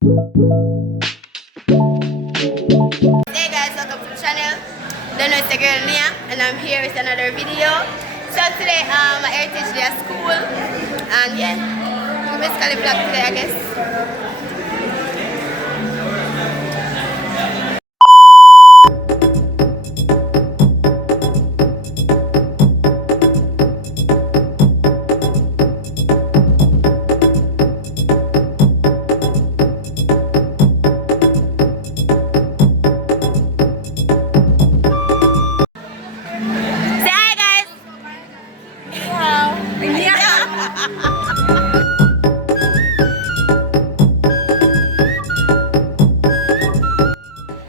Hey guys, welcome to the channel. Don't know, it's the girl Nia, and I'm here with another video. So today, my Heritage Day at school, and yeah, basically vlog today, I guess.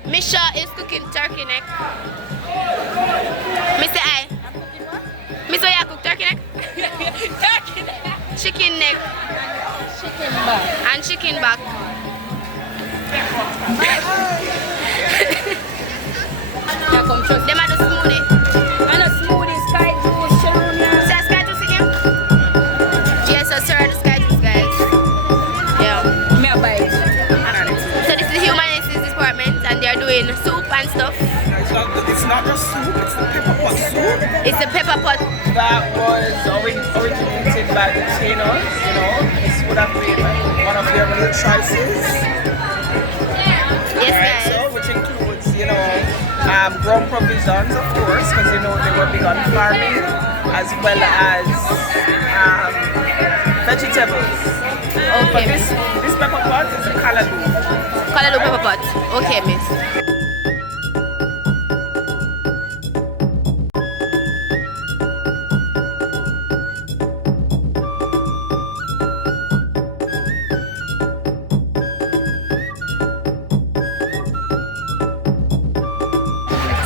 Misha is cooking turkey neck. Mr. I. Miss, what you cook? Turkey neck? Turkey neck. Chicken neck. Chicken back. And chicken back. Yeah, come trust. Them are the smoothie. And a smoothie, sky juice, sharunia. See a sky juice in here? Yes, so sir, the sky juice, guys. Yeah. Me a buy it. So this is the humanities department, and they're doing soup and stuff. It's not just soup, it's the pepper pot soup. It's the pepper pot. That was originated by the Chinos, you know. This would have been one of their real choices. Yes, Alright, guys. so which includes, you know, grown provisions, of course, because you know they were big on farming, as well as vegetables. But Okay, this pepper pot is a callaloo. Callaloo pepper pot. Okay, miss.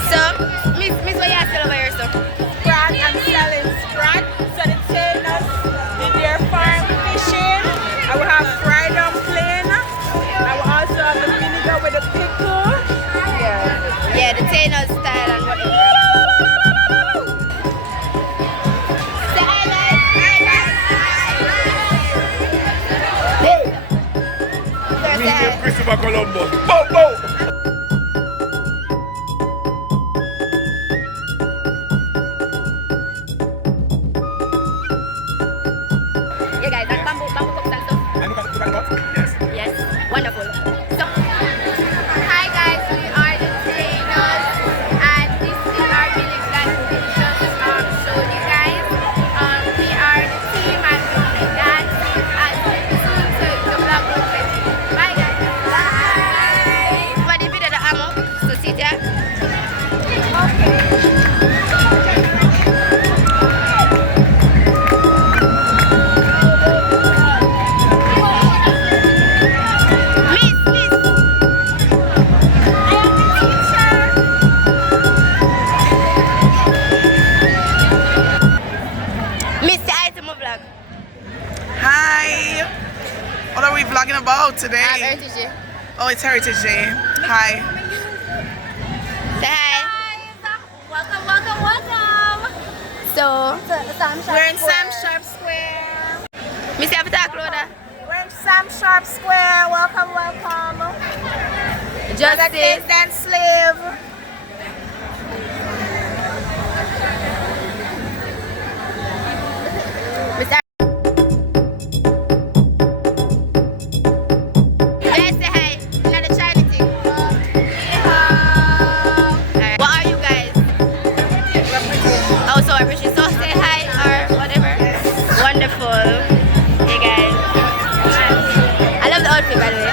So, miss, what you have over here, so? Sprat and selling sprat. So the tailors did their farm fishing. I will have fried dumpling. I will also have the vinegar with the pickle. Yeah. Yeah, the Taylor style and whatever. Say hi, guys. Sir, say hi. Christopher Columbus. Bow, bow. Yeah, guys, that's bamboo cups and stuff. And look at the pot? Yes. Yes, wonderful. So, hi guys, we are the Taylors, and this is our village that we just showed you guys. We are the team, and we'll be dancing as soon to the vlog will get. Bye guys. Bye. For the video, the ammo, so see ya. Mr. Item of vlog. Hi. What are we vlogging about today? Heritage Day. Oh, it's Heritage Day. Hi. Say hi. Welcome, welcome, welcome. So, We're in Sam Sharp Square. Mr. Have to talk louder. We're in Sam Sharp Square. Welcome, welcome. Justice. Dance slave. Mr. Let's say hi. Another China thing. Alright. What are you guys? Oh, so I wish you so say hi or whatever. Wonderful. Hey guys. I love the outfit, by the way.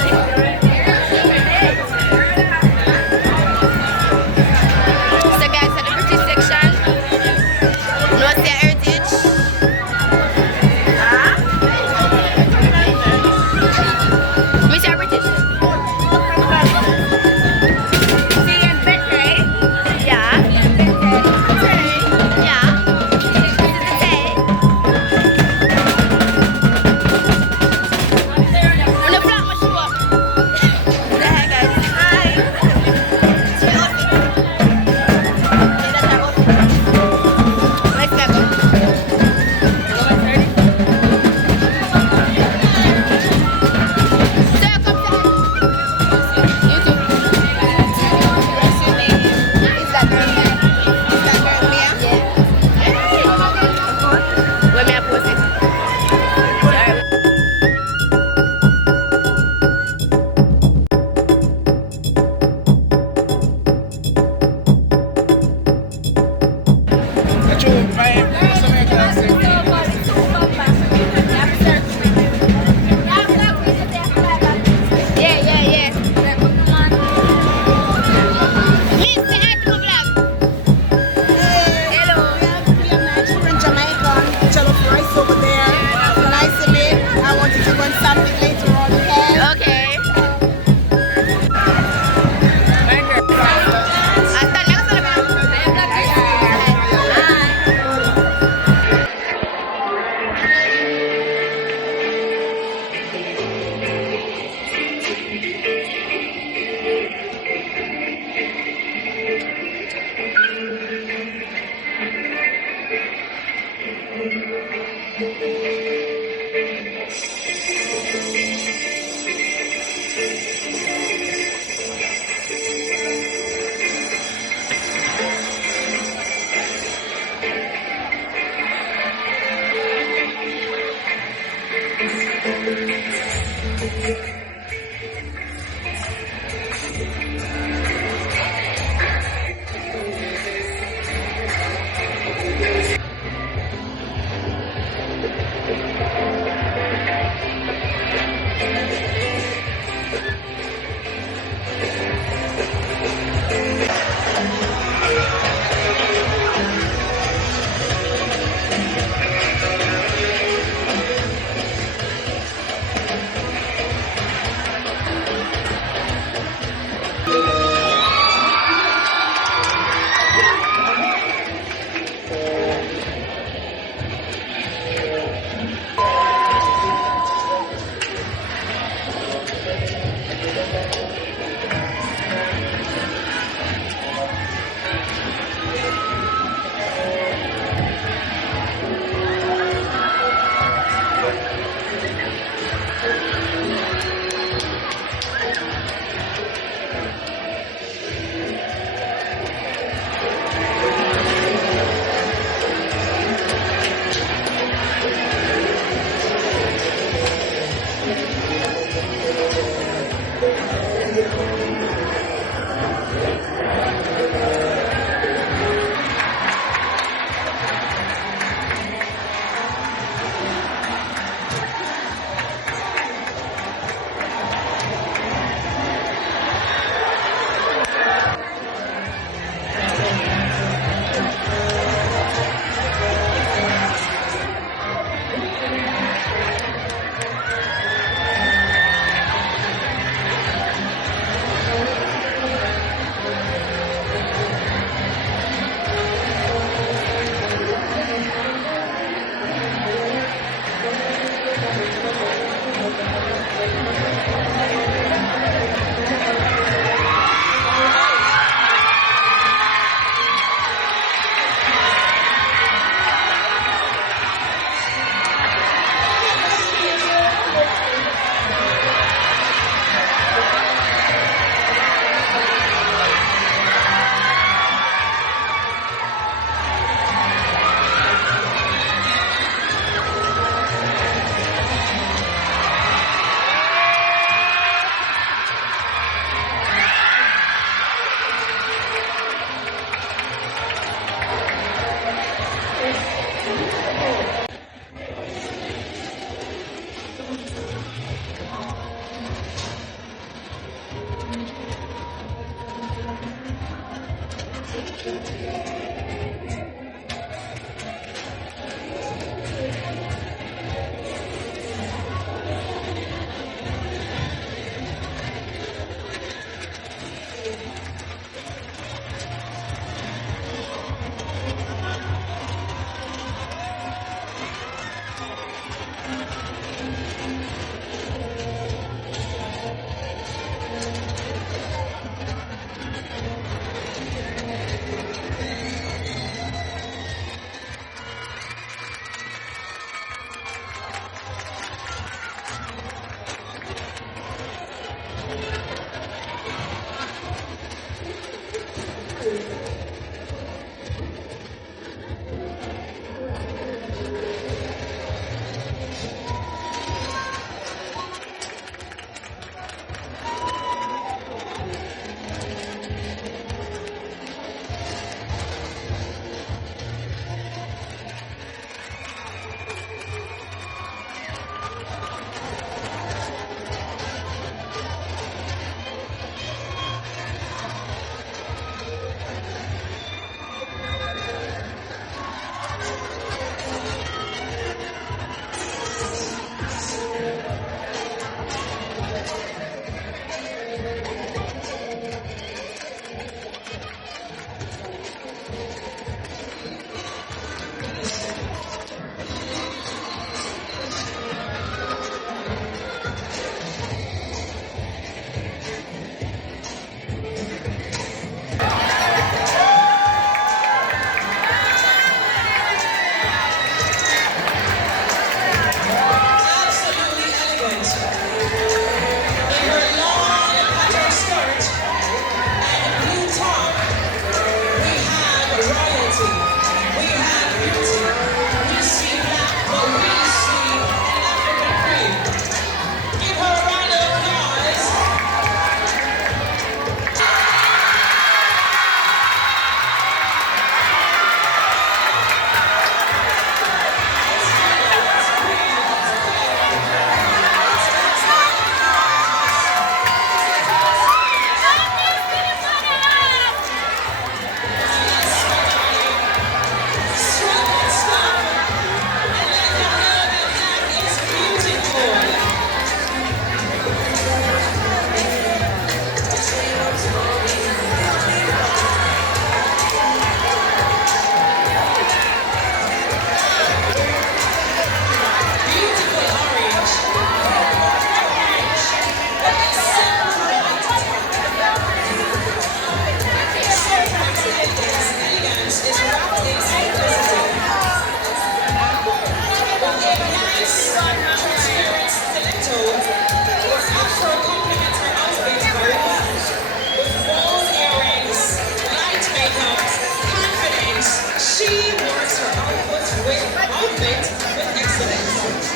She works her outfit with excellence.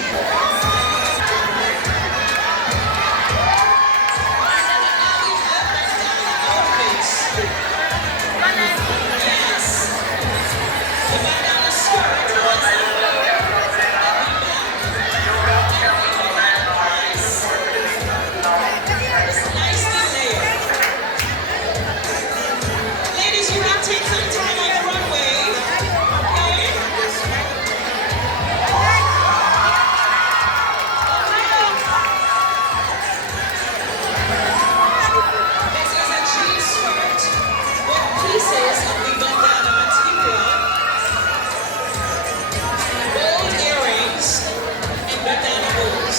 Ladies, you want to take some time on the runway, okay? This is a jean skirt with pieces of the bandana material, gold earrings, and bandana bows.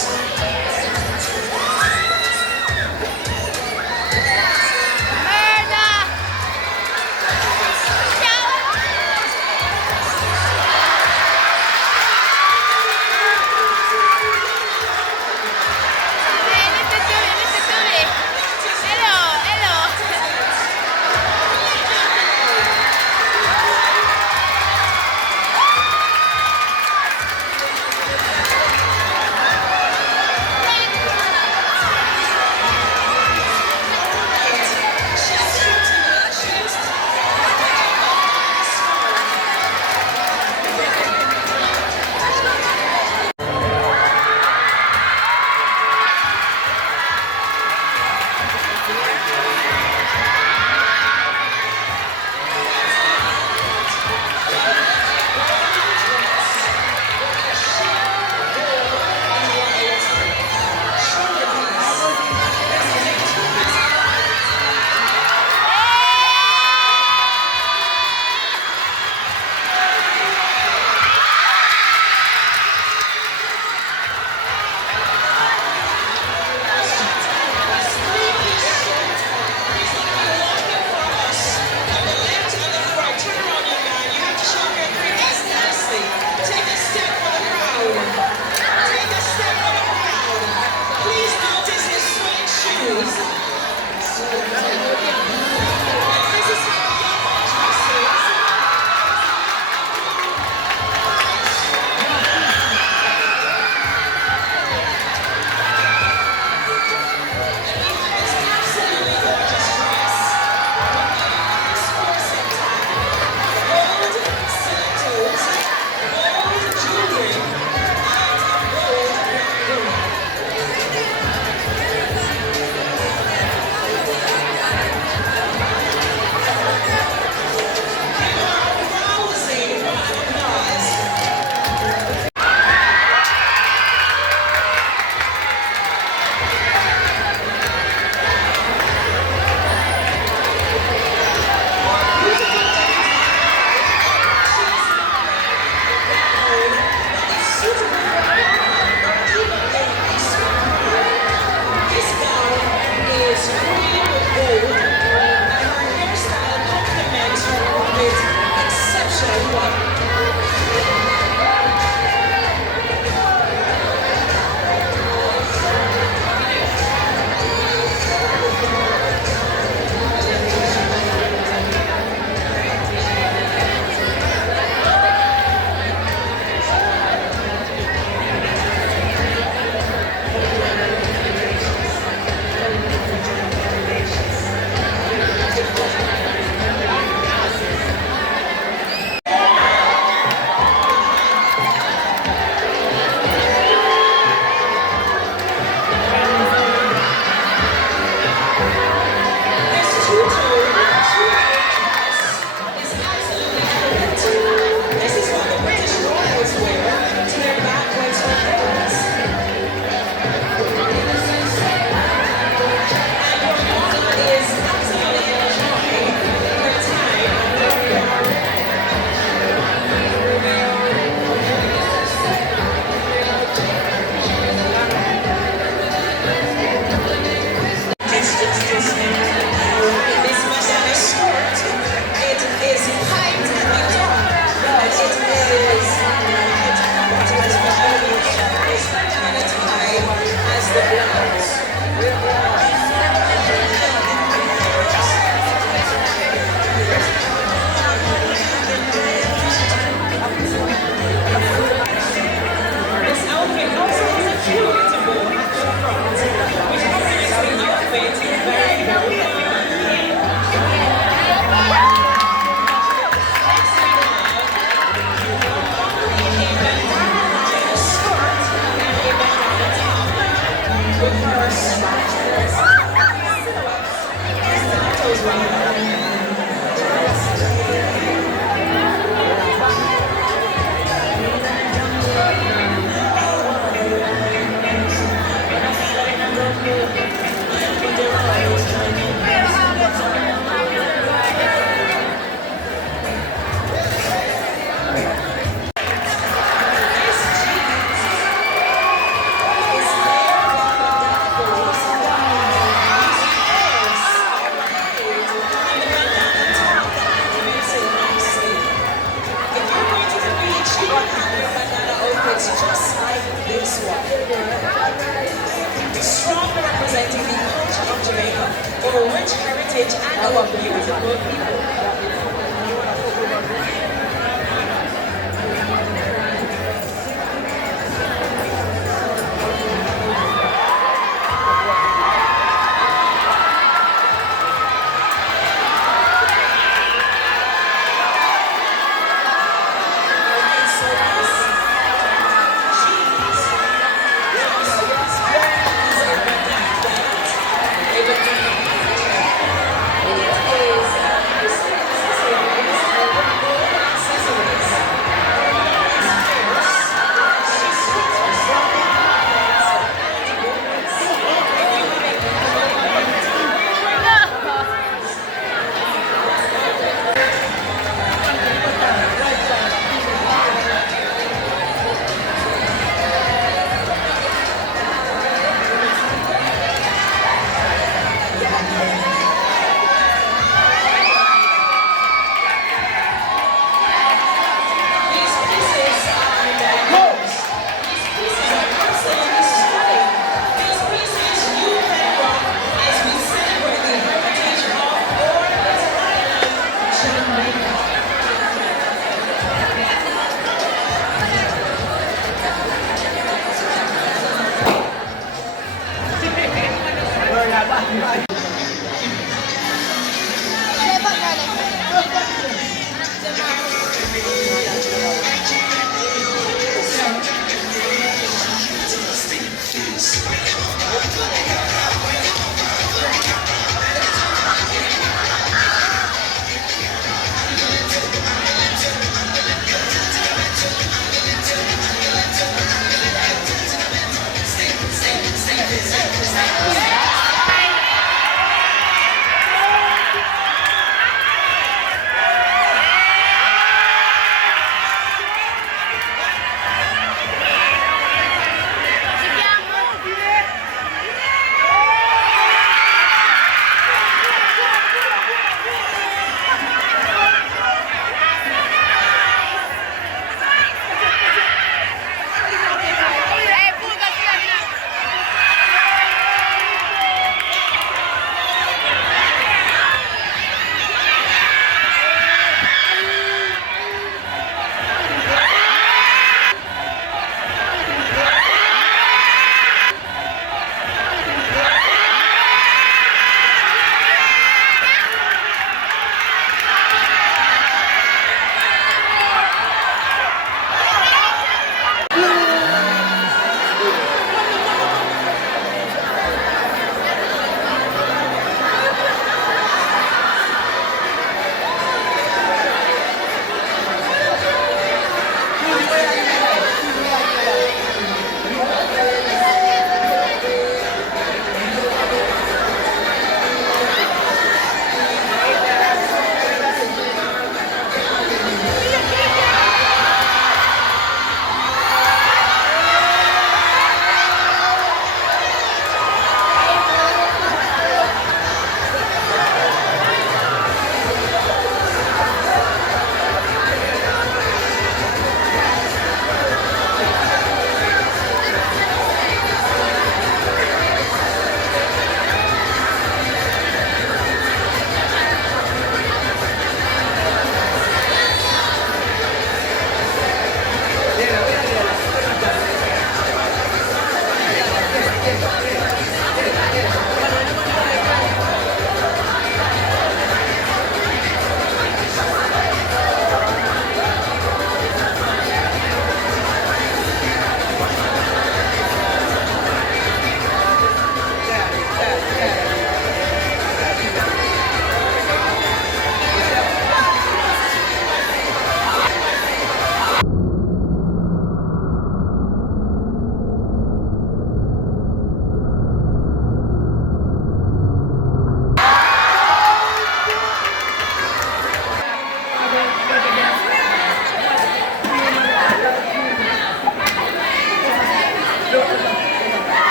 It's just like this one. Strong representing the culture of Jamaica, our rich heritage and our beautiful people.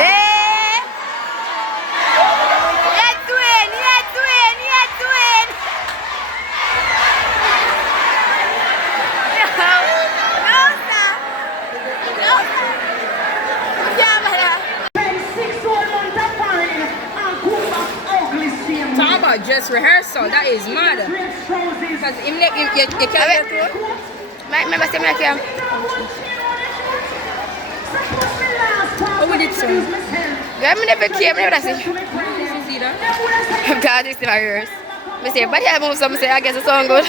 Eh! Let's win! Let's win! Let's win! No, sir! No, sir! Yeah, brother. Talk about just rehearsal. That is mad. Because even if you can't get through. Remember, say me like you. What would it say? I never came, I never see. You see that? God, this is my ears. I say, but I move some, say, I guess it sound good.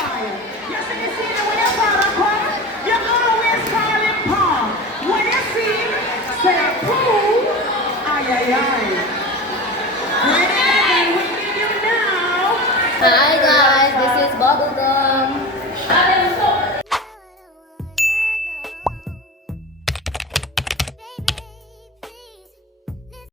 Hi guys.